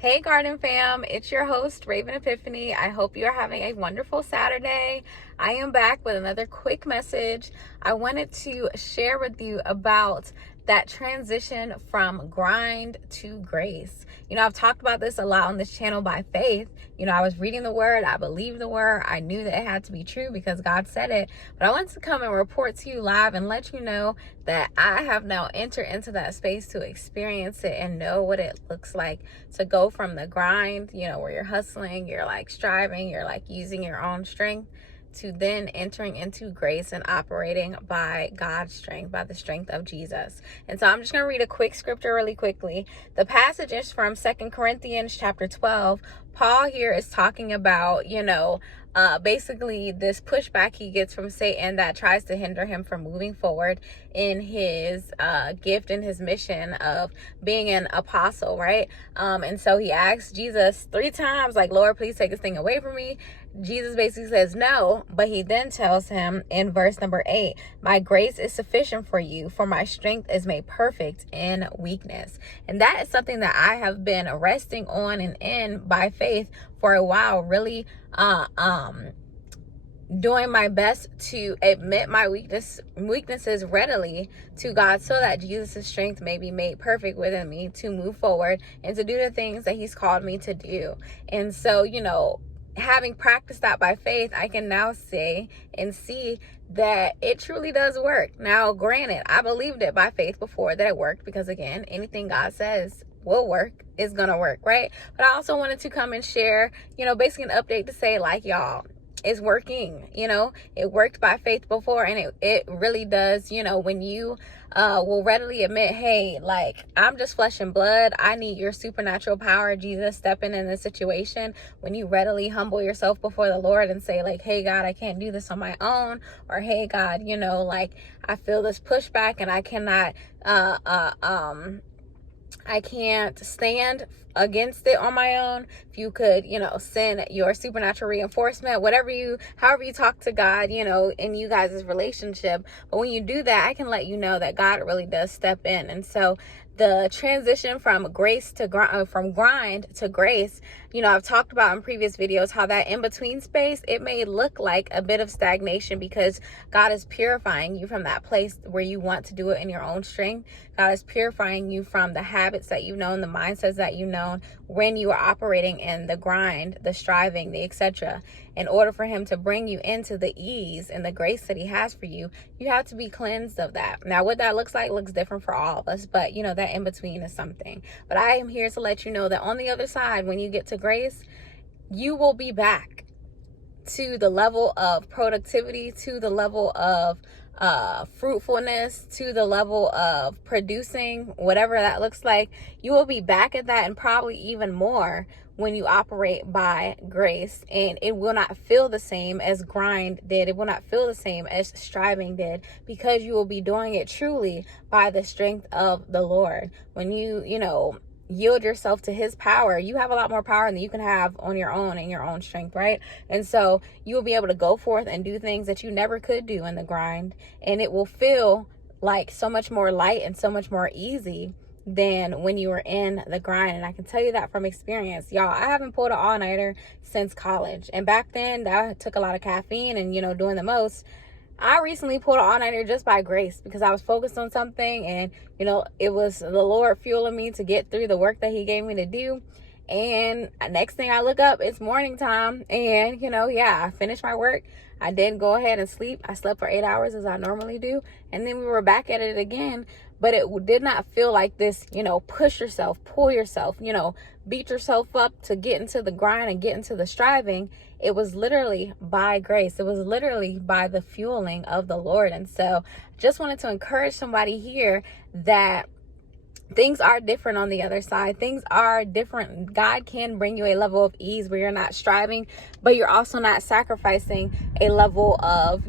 Hey Garden Fam, it's your host Raven Epiphany. I hope you are having a wonderful Saturday. I am back with another quick message. I wanted to share with you about that transition from grind to grace. I've talked about this a lot on this channel by faith. I was reading the word, I believed the word, I knew that it had to be true because God said it. But I wanted to come and report to you live and let you know that I have now entered into that space to experience it and know what it looks like to go from the grind, where you're hustling, you're like striving, you're like using your own strength, to then entering into grace and operating by God's strength, by the strength of Jesus. And so I'm just going to read a quick scripture really quickly. The passage is from 2 Corinthians chapter 12. Paul here is talking about, basically this pushback he gets from Satan that tries to hinder him from moving forward in his gift and his mission of being an apostle, right? And so he asks Jesus 3 times, like, Lord, please take this thing away from me. Jesus basically says no, but he then tells him in verse number 8, my grace is sufficient for you, for my strength is made perfect in weakness. And that is something that I have been resting on and in by faith for a while, really doing my best to admit my weaknesses readily to God, so that Jesus' strength may be made perfect within me to move forward and to do the things that he's called me to do. And so, having practiced that by faith, I can now say and see that it truly does work. Now, granted, I believed it by faith before that it worked, because again, anything God says will work is gonna work, right? But I also wanted to come and share, basically an update to say, like, y'all, it's working. It worked by faith before, and it really does. When you will readily admit, hey, like, I'm just flesh and blood, I need your supernatural power, Jesus, stepping in this situation. When you readily humble yourself before the Lord and say, like, hey God, I can't do this on my own, or hey God, like, I feel this pushback and I cannot I can't stand against it on my own. If you could, send your supernatural reinforcement, however you talk to God, in you guys' relationship. But when you do that, I can let you know that God really does step in. And so the transition from grace to from grind to grace, I've talked about in previous videos how that in between space, it may look like a bit of stagnation, because God is purifying you from that place where you want to do it in your own strength. God is purifying you from the habits that you've known, the mindsets that you've known when you are operating in the grind, the striving, the etc. In order for him to bring you into the ease and the grace that he has for you, you have to be cleansed of that. Now, what that looks like looks different for all of us, but that in between is something. But I am here to let you know that on the other side, when you get to grace, you will be back to the level of productivity, to the level of fruitfulness, to the level of producing, whatever that looks like. You will be back at that, and probably even more, when you operate by grace. And it will not feel the same as grind did. It will not feel the same as striving did, because you will be doing it truly by the strength of the Lord. When you yield yourself to his power, you have a lot more power than you can have on your own and your own strength, right? And so you will be able to go forth and do things that you never could do in the grind, and it will feel like so much more light and so much more easy than when you were in the grind. And I can tell you that from experience, y'all. I haven't pulled an all-nighter since college, and back then that took a lot of caffeine and doing the most. I recently pulled an all-nighter just by grace, because I was focused on something, and it was the Lord fueling me to get through the work that he gave me to do. And next thing I look up, it's morning time, and I finished my work. I did go ahead and sleep. I slept for 8 hours as I normally do, and then we were back at it again. But it did not feel like this, push yourself, pull yourself, beat yourself up to get into the grind and get into the striving. It was literally by grace. It was literally by the fueling of the Lord. And so just wanted to encourage somebody here that things are different on the other side. Things are different. God can bring you a level of ease where you're not striving, but you're also not sacrificing a level of,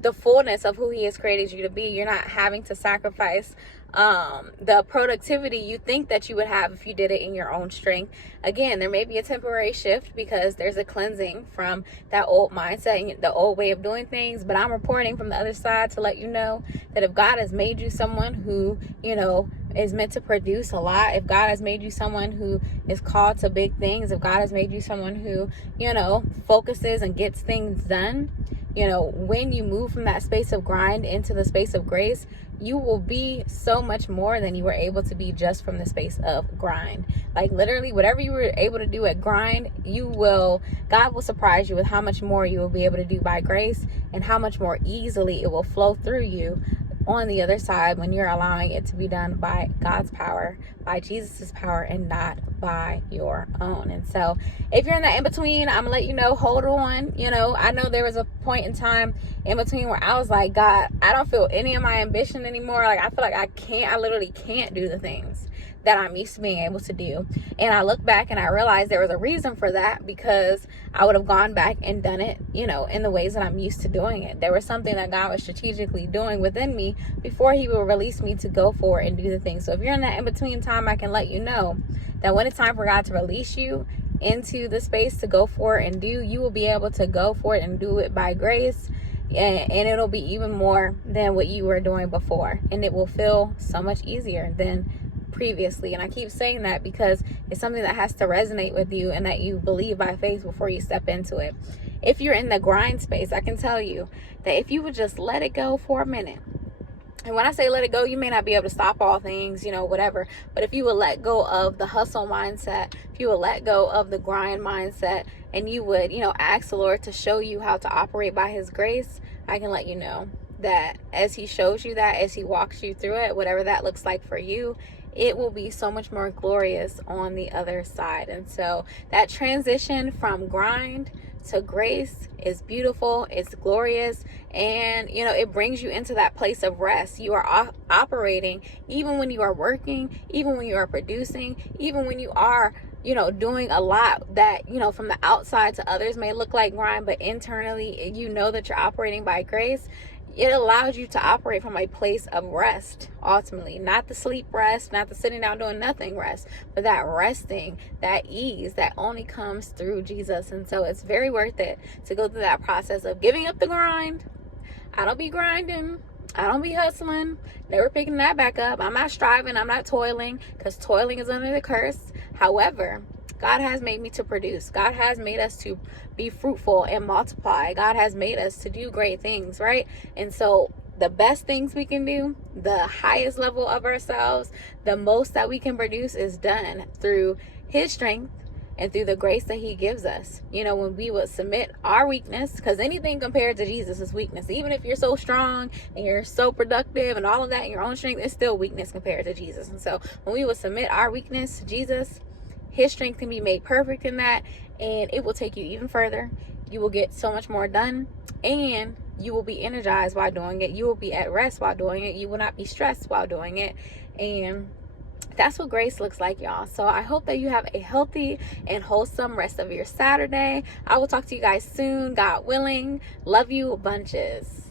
the fullness of who he has created you to be. You're not having to sacrifice the productivity you think that you would have if you did it in your own strength. Again, there may be a temporary shift because there's a cleansing from that old mindset and the old way of doing things, but I'm reporting from the other side to let you know that if God has made you someone who, is meant to produce a lot, if God has made you someone who is called to big things, if God has made you someone who, focuses and gets things done, when you move from that space of grind into the space of grace, you will be so much more than you were able to be just from the space of grind. Like literally, whatever you were able to do at grind, God will surprise you with how much more you will be able to do by grace, and how much more easily it will flow through you on the other side when you're allowing it to be done by God's power, by Jesus's power, and not by your own. And so if you're in that in between, I'm gonna let you know, hold on. I know there was a point in time in between where I was like, God, I don't feel any of my ambition anymore. Like I feel like I literally can't do the things that I'm used to being able to do. And I look back and I realized there was a reason for that, because I would have gone back and done it, in the ways that I'm used to doing it. There was something that God was strategically doing within me before he will release me to go for it and do the things. So if you're in that in-between time, I can let you know that when it's time for God to release you into the space to go for it and do, you will be able to go for it and do it by grace. And it'll be even more than what you were doing before. And it will feel so much easier than previously. And I keep saying that because it's something that has to resonate with you and that you believe by faith before you step into it. If you're in the grind space, I can tell you that if you would just let it go for a minute, and when I say let it go, you may not be able to stop all things, whatever. But if you would let go of the hustle mindset, if you would let go of the grind mindset, and you would, ask the Lord to show you how to operate by his grace, I can let you know that as he shows you that, as he walks you through it, whatever that looks like for you, it will be so much more glorious on the other side. And so that transition from grind to grace is beautiful, it's glorious, and it brings you into that place of rest. You are operating even when you are working, even when you are producing, even when you are doing a lot that from the outside to others may look like grind, but internally that you're operating by grace. It allows you to operate from a place of rest, ultimately. Not the sleep rest, not the sitting down doing nothing rest, but that resting, that ease that only comes through Jesus. And so it's very worth it to go through that process of giving up the grind. I don't be grinding. I don't be hustling. Never picking that back up. I'm not striving. I'm not toiling, because toiling is under the curse. However, God has made me to produce. God has made us to be fruitful and multiply. God has made us to do great things, right? And so the best things we can do, the highest level of ourselves, the most that we can produce is done through his strength and through the grace that he gives us. When we would submit our weakness, because anything compared to Jesus is weakness. Even if you're so strong and you're so productive and all of that in your own strength, it's still weakness compared to Jesus. And so when we would submit our weakness to Jesus, his strength can be made perfect in that, and it will take you even further. You will get so much more done, and you will be energized while doing it. You will be at rest while doing it. You will not be stressed while doing it. And that's what grace looks like, y'all. So I hope that you have a healthy and wholesome rest of your Saturday. I will talk to you guys soon, God willing. Love you bunches.